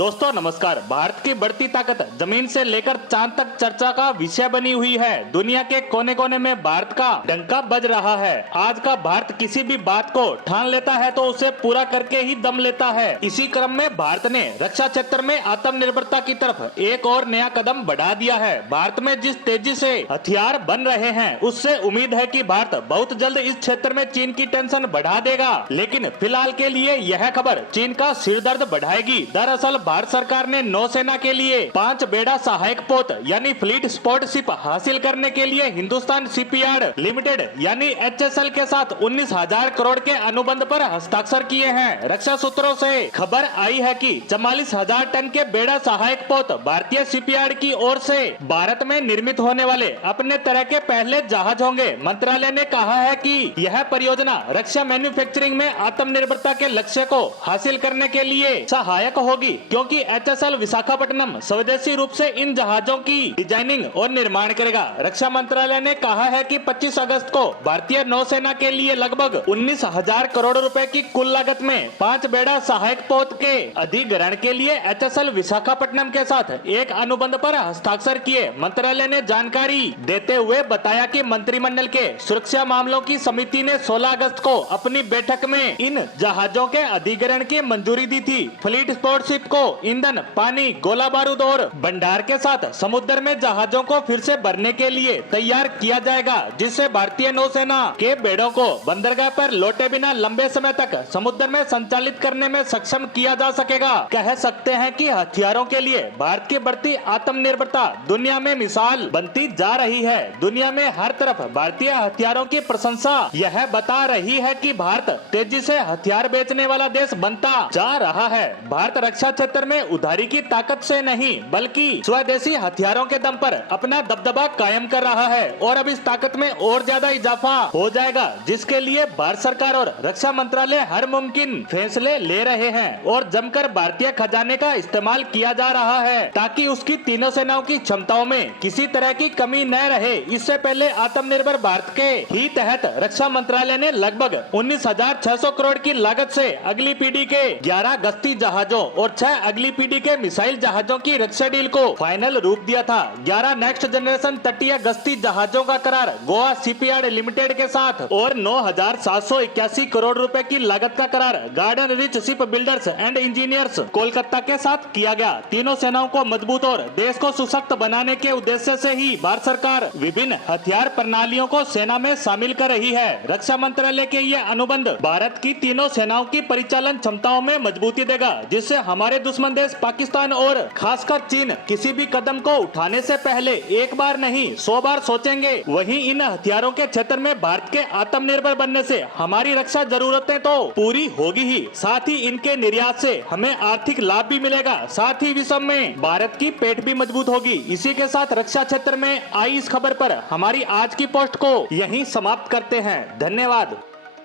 दोस्तों नमस्कार। भारत की बढ़ती ताकत जमीन से लेकर चांद तक चर्चा का विषय बनी हुई है। दुनिया के कोने कोने में भारत का डंका बज रहा है। आज का भारत किसी भी बात को ठान लेता है तो उसे पूरा करके ही दम लेता है। इसी क्रम में भारत ने रक्षा क्षेत्र में आत्मनिर्भरता की तरफ एक और नया कदम बढ़ा दिया है। भारत में जिस तेजी से हथियार बन रहे हैं उससे उम्मीद है कि भारत बहुत जल्द इस क्षेत्र में चीन की टेंशन बढ़ा देगा। लेकिन फिलहाल के लिए यह खबर चीन का सिरदर्द बढ़ाएगी। दरअसल भारत सरकार ने नौसेना के लिए 5 बेड़ा सहायक पोत यानी फ्लीट स्पोर्ट शिप हासिल करने के लिए हिंदुस्तान शिपयार्ड लिमिटेड यानी HSL के साथ 19,000 करोड़ के अनुबंध पर हस्ताक्षर किए हैं। रक्षा सूत्रों से खबर आई है कि 44,000 टन के बेड़ा सहायक पोत भारतीय शिपयार्ड की ओर से भारत में निर्मित होने वाले अपने तरह के पहले जहाज होंगे। मंत्रालय ने कहा है कि यह परियोजना रक्षा मैन्युफैक्चरिंग में आत्मनिर्भरता के लक्ष्य को हासिल करने के लिए सहायक होगी, क्योंकि HSL विशाखापट्टनम स्वदेशी रूप से इन जहाजों की डिजाइनिंग और निर्माण करेगा। रक्षा मंत्रालय ने कहा है कि 25 अगस्त को भारतीय नौसेना के लिए लगभग 19,000 करोड़ रुपए की कुल लागत में 5 बेड़ा सहायक पोत के अधिग्रहण के लिए HSL विशाखापट्टनम के साथ एक अनुबंध पर हस्ताक्षर किए। मंत्रालय ने जानकारी देते हुए बताया कि मंत्रिमंडल के सुरक्षा मामलों की समिति ने 16 अगस्त को अपनी बैठक में इन जहाजों के अधिग्रहण की मंजूरी दी थी। फ्लीट स्पोर्ट शिप को ईंधन, पानी, गोला बारूद और भंडार के साथ समुद्र में जहाजों को फिर से भरने के लिए तैयार किया जाएगा, जिससे भारतीय नौसेना के बेड़ों को बंदरगाह पर लौटे बिना लंबे समय तक समुद्र में संचालित करने में सक्षम किया जा सकेगा। कह सकते हैं कि हथियारों के लिए भारत की बढ़ती आत्मनिर्भरता दुनिया में मिसाल बनती जा रही है। दुनिया में हर तरफ भारतीय हथियारों की प्रशंसा यह बता रही है कि भारत तेजी से हथियार बेचने वाला देश बनता जा रहा है। भारत रक्षा क्षेत्र में उधारी की ताकत से नहीं बल्कि स्वदेशी हथियारों के दम पर अपना दबदबा कायम कर रहा है और अब इस ताकत में और ज्यादा इजाफा हो जाएगा, जिसके लिए भारत सरकार और रक्षा मंत्रालय हर मुमकिन फैसले ले रहे हैं और जमकर भारतीय खजाने का इस्तेमाल किया जा रहा है ताकि उसकी तीनों सेनाओं की क्षमताओं में किसी तरह की कमी न रहे। इससे पहले आत्मनिर्भर भारत के ही तहत रक्षा मंत्रालय ने लगभग 19,600 करोड़ की लागत से अगली पीढ़ी के 11 गश्ती जहाजों और 6 अगली पीढ़ी के मिसाइल जहाजों की रक्षा डील को फाइनल रूप दिया था। 11 नेक्स्ट जनरेशन तटीय गश्ती जहाजों का करार गोवा शिपयार्ड लिमिटेड के साथ और 9,781 करोड़ रुपए की लागत का करार garden rich ship builders and engineers Kolkata के साथ किया गया। तीनों सेनाओं को मजबूत और देश को सशक्त बनाने के उद्देश्य से ही भारत सरकार विभिन्न हथियार प्रणालियों को सेना में शामिल कर रही है। रक्षा मंत्रालय के ये अनुबंध भारत की तीनों सेनाओं की परिचालन क्षमताओं में मजबूती देगा, जिससे हमारे दुश्मन देश पाकिस्तान और खासकर चीन किसी भी कदम को उठाने से पहले एक बार नहीं 100 बार सोचेंगे। वहीं इन हथियारों के क्षेत्र में भारत के आत्मनिर्भर बनने से हमारी रक्षा जरूरतें तो पूरी होगी ही, साथ ही इनके निर्यात से हमें आर्थिक लाभ भी मिलेगा। साथ ही विश्व में भारत की पेट भी मजबूत होगी। इसी के साथ रक्षा क्षेत्र में आई इस खबर पर हमारी आज की पोस्ट को यहीं समाप्त करते हैं। धन्यवाद।